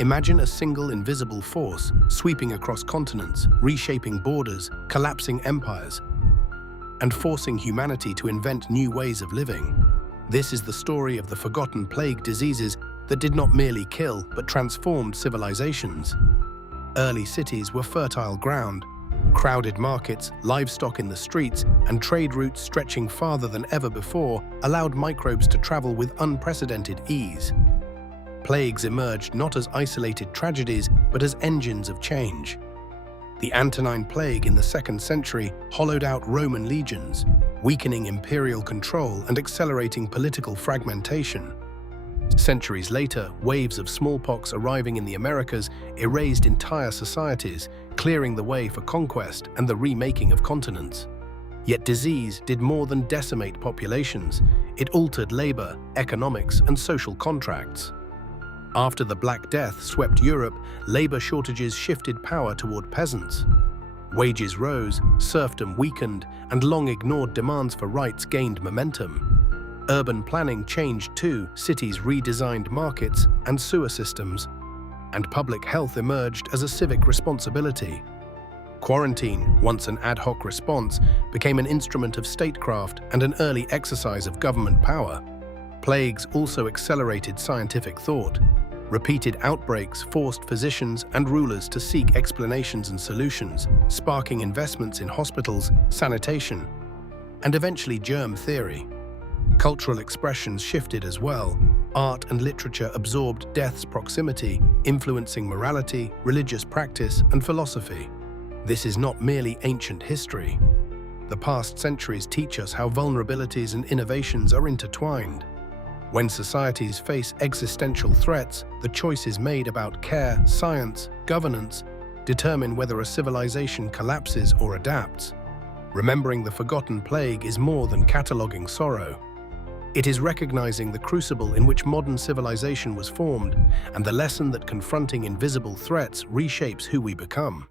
Imagine a single invisible force sweeping across continents, reshaping borders, collapsing empires, and forcing humanity to invent new ways of living. This is the story of the forgotten plague diseases that did not merely kill but transformed civilizations. Early cities were fertile ground. Crowded markets, livestock in the streets, and trade routes stretching farther than ever before allowed microbes to travel with unprecedented ease. Plagues emerged not as isolated tragedies, but as engines of change. The Antonine Plague in the 2nd century hollowed out Roman legions, weakening imperial control and accelerating political fragmentation. Centuries later, waves of smallpox arriving in the Americas erased entire societies, clearing the way for conquest and the remaking of continents. Yet disease did more than decimate populations. It altered labor, economics, and social contracts. After the Black Death swept Europe, labor shortages shifted power toward peasants. Wages rose, serfdom weakened, and long-ignored demands for rights gained momentum. Urban planning changed too, cities redesigned markets and sewer systems, and public health emerged as a civic responsibility. Quarantine, once an ad hoc response, became an instrument of statecraft and an early exercise of government power. Plagues also accelerated scientific thought. Repeated outbreaks forced physicians and rulers to seek explanations and solutions, sparking investments in hospitals, sanitation, and eventually germ theory. Cultural expressions shifted as well. Art and literature absorbed death's proximity, influencing morality, religious practice, and philosophy. This is not merely ancient history. The past centuries teach us how vulnerabilities and innovations are intertwined. When societies face existential threats, the choices made about care, science, governance determine whether a civilization collapses or adapts. Remembering the forgotten plague is more than cataloging sorrow. It is recognizing the crucible in which modern civilization was formed and the lesson that confronting invisible threats reshapes who we become.